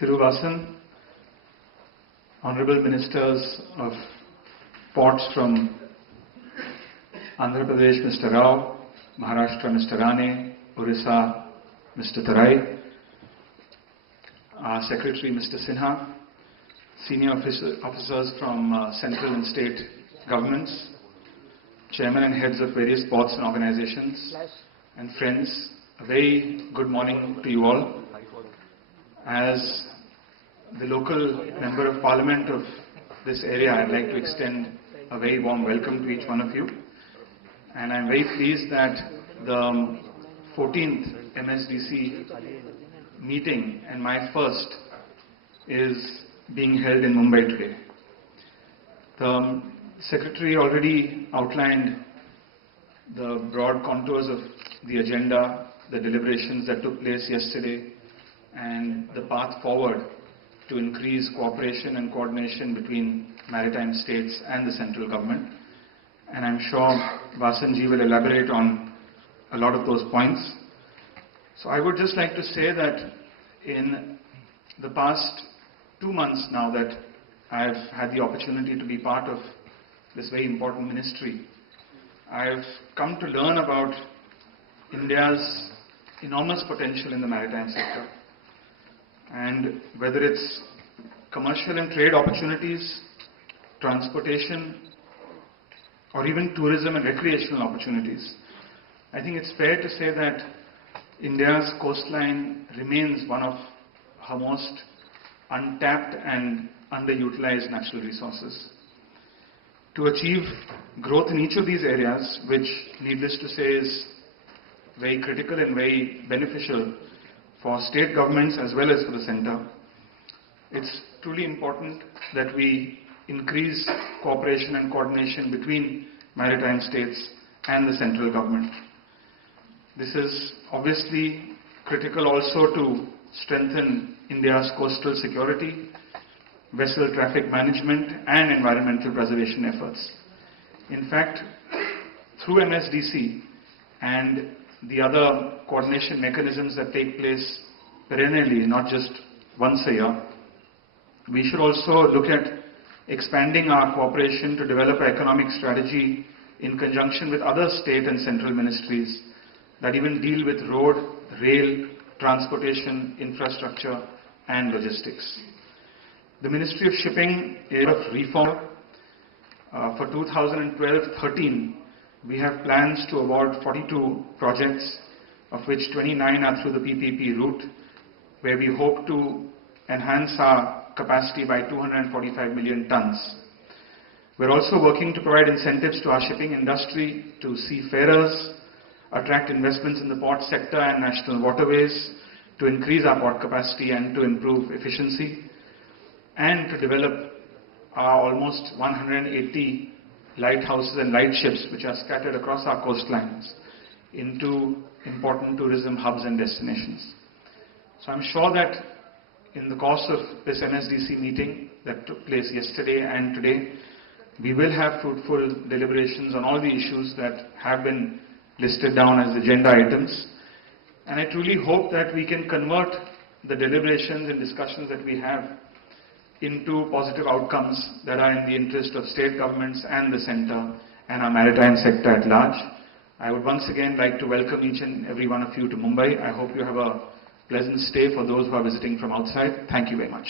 Thiruvasan, Honorable Ministers of Ports from Andhra Pradesh, Mr. Rao, Maharashtra, Mr. Rane, Orissa, Mr. Tarai, our Secretary, Mr. Sinha, senior officers from central and state governments, chairmen and heads of various boards and organizations, and friends, a very good morning to you all. As the local member of parliament of this area, I'd like to extend a very warm welcome to each one of you. And I'm very pleased that the 14th MSDC meeting, and my first, is being held in Mumbai today. The Secretary already outlined the broad contours of the agenda, the deliberations that took place yesterday, and the path forward to increase cooperation and coordination between maritime states and the central government. And I'm sure Vasanji will elaborate on a lot of those points. So I would just like to say that in the past 2 months now that I've had the opportunity to be part of this very important ministry, I've come to learn about India's enormous potential in the maritime sector. And whether it's commercial and trade opportunities, transportation, or even tourism and recreational opportunities, I think it's fair to say that India's coastline remains one of her most untapped and underutilized natural resources. To achieve growth in each of these areas, which needless to say is very critical and very beneficial for state governments as well as for the centre, it's truly important that we increase cooperation and coordination between maritime states and the central government. This is obviously critical also to strengthen India's coastal security, vessel traffic management, and environmental preservation efforts. In fact, through MSDC and the other coordination mechanisms that take place perennially, not just once a year, we should also look at expanding our cooperation to develop an economic strategy in conjunction with other state and central ministries that even deal with road, rail, transportation, infrastructure, and logistics. The Ministry of Shipping is of reform. For 2012-13, we have plans to award 42 projects, of which 29 are through the PPP route, where we hope to enhance our capacity by 245 million tons. We're also working to provide incentives to our shipping industry, to seafarers, attract investments in the port sector and national waterways, to increase our port capacity and to improve efficiency, and to develop our almost 180 lighthouses and lightships which are scattered across our coastlines into important tourism hubs and destinations. So I'm sure that in the course of this MSDC meeting that took place yesterday and today, we will have fruitful deliberations on all the issues that have been listed down as agenda items. And I truly hope that we can convert the deliberations and discussions that we have into positive outcomes that are in the interest of state governments and the centre and our maritime sector at large. I would once again like to welcome each and every one of you to Mumbai. I hope you have a pleasant stay for those who are visiting from outside. Thank you very much.